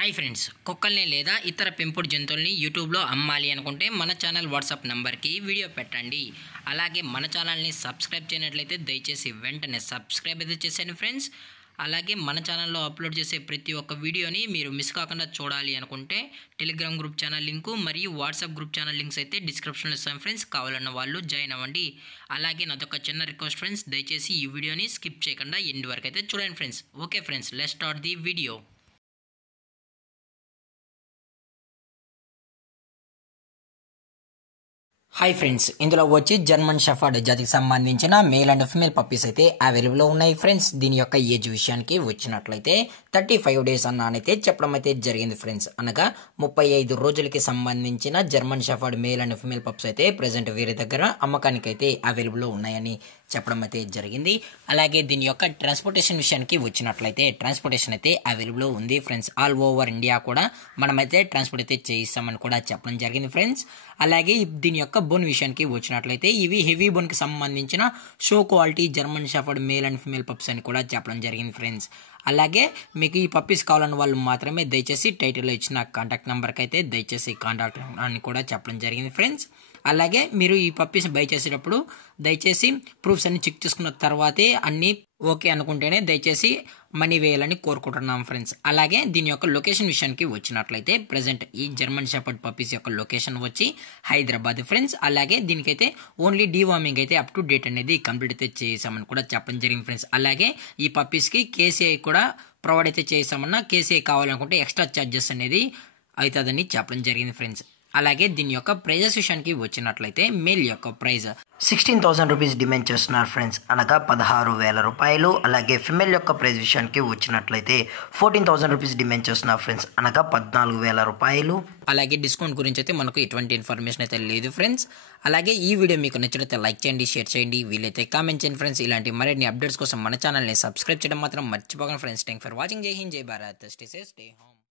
Hi friends, కుక్కల్ని లేదా ఇతర పెంపుడు జంతువుల్ని యూట్యూబ్లో అమ్మాలి అనుకుంటే మన ఛానల్ వాట్సాప్ నెంబర్కి వీడియో పెట్టండి. అలాగే మన ఛానల్ని సబ్స్క్రైబ్ చేయనట్లయితే దయచేసి వెంటనే సబ్స్క్రైబ్ అయితే చేసేయండి ఫ్రెండ్స్. అలాగే మన ఛానల్లో అప్లోడ్ చేసే ప్రతి ఒక్క వీడియోని మీరు మిస్ కాకుండా చూడాలి అనుకుంటే టెలిగ్రామ్ గ్రూప్ ఛానల్ లింకు మరియు వాట్సాప్ గ్రూప్ ఛానల్ లింక్స్ అయితే డిస్క్రిప్షన్లో ఇస్తాను ఫ్రెండ్స్. కావాలన్న వాళ్ళు జాయిన్ అవ్వండి. అలాగే నాదొక చిన్న రిక్వెస్ట్ ఫ్రెండ్స్, దయచేసి ఈ వీడియోని స్కిప్ చేయకుండా ఎండ్ వరకు అయితే చూడండి friends. Okay friends, let's start the video. Hi friends, ఇందులో వచ్చి జర్మన్ షెఫర్డ్ జాతికి సంబంధించిన మేల్ అండ్ ఫిమేల్ పప్పీస్ అయితే అవైలబుల్లో ఉన్నాయి ఫ్రెండ్స్. దీని యొక్క ఏజ్ విషయానికి వచ్చినట్లయితే 35 డేస్ అన్నానైతే చెప్పడం అయితే జరిగింది ఫ్రెండ్స్. అనగా 35 రోజులకి సంబంధించిన German shepherd male and female pups అయితే ప్రజెంట్ వీరి దగ్గర అమ్మకానికి అయితే అవైలబుల్లో ఉన్నాయని చెప్పడం అయితే జరిగింది. అలాగే దీని యొక్క ట్రాన్స్పోర్టేషన్ విషయానికి వచ్చినట్లయితే ట్రాన్స్పోర్టేషన్ అయితే అవైలబుల్లో ఉంది ఫ్రెండ్స్. ఆల్ ఓవర్ ఇండియా కూడా మనమైతే ట్రాన్స్పోర్ట్ అయితే చేయిస్తామని కూడా చెప్పడం జరిగింది ఫ్రెండ్స్. అలాగే దీని యొక్క బోన్ విషయానికి వచ్చినట్లయితే ఇవి హెవీ బోన్కి సంబంధించిన show quality German shepherd male and female pups అని కూడా చెప్పడం జరిగింది ఫ్రెండ్స్. అలాగే మీకు ఈ పప్పీస్ కావాలని వాళ్ళు మాత్రమే దయచేసి టైటిల్లో ఇచ్చిన కాంటాక్ట్ నెంబర్కి అయితే దయచేసి కాంటాక్ట్ అని కూడా చెప్పడం జరిగింది ఫ్రెండ్స్. అలాగే మీరు ఈ పప్పీస్ బై చేసేటప్పుడు దయచేసి ప్రూఫ్స్ అన్ని చెక్ చేసుకున్న తర్వాతే అన్నీ ఓకే అనుకుంటేనే దయచేసి మనీ వేయాలని కోరుకుంటున్నాం ఫ్రెండ్స్. అలాగే దీని యొక్క లొకేషన్ విషయానికి వచ్చినట్లయితే ప్రజెంట్ ఈ జర్మన్ షెపర్డ్ పప్పీస్ యొక్క లొకేషన్ వచ్చి హైదరాబాద్ ఫ్రెండ్స్. అలాగే దీనికైతే ఓన్లీ డీవార్మింగ్ అయితే అప్ టు డేట్ అనేది కంప్లీట్ అయితే చేసామని కూడా చెప్పడం జరిగింది ఫ్రెండ్స్. అలాగే ఈ పప్పీస్కి కేసీఐ కూడా ప్రొవైడ్ అయితే చేసామన్నా కేసీఐ కావాలనుకుంటే ఎక్స్ట్రా ఛార్జెస్ అనేది అవుతుందని చెప్పడం జరిగింది ఫ్రెండ్స్. అలాగే దీని యొక్క ప్రైజెస్ విషయానికి వచ్చినట్లయితే మేల్ యొక్క ప్రైజ్ 16,000 రూపీస్ డిమాండ్ చేస్తున్నారు ఫ్రెండ్స్, అనగా 16,000 రూపాయలు. అలాగే ఫిమేల్ యొక్క ప్రైజ్ విషయానికి వచ్చినట్లయితే 14,000 రూపీస్ డిమాండ్ చేస్తున్నారు ఫ్రెండ్స్, అనగా 14,000 రూపాయలు. అలాగే డిస్కౌంట్ గురించి అయితే మనకు ఎటువంటి ఇన్ఫర్మేషన్ అయితే లేదు ఫ్రెండ్స్. అలాగే ఈ వీడియో మీకు నచ్చినట్లయితే లైక్ చేయండి, షేర్ చేయండి, వీలైతే కామెంట్ చేయండి ఫ్రెండ్స్. ఇలాంటి మరిన్ని అప్డేట్స్ కోసం మన ఛానల్ని సబ్స్క్రైబ్ చేయడం మాత్రం మర్చిపోకండి ఫ్రెండ్స్. Thank for watching. జై హింద్, జై Bharat, stay safe, stay home.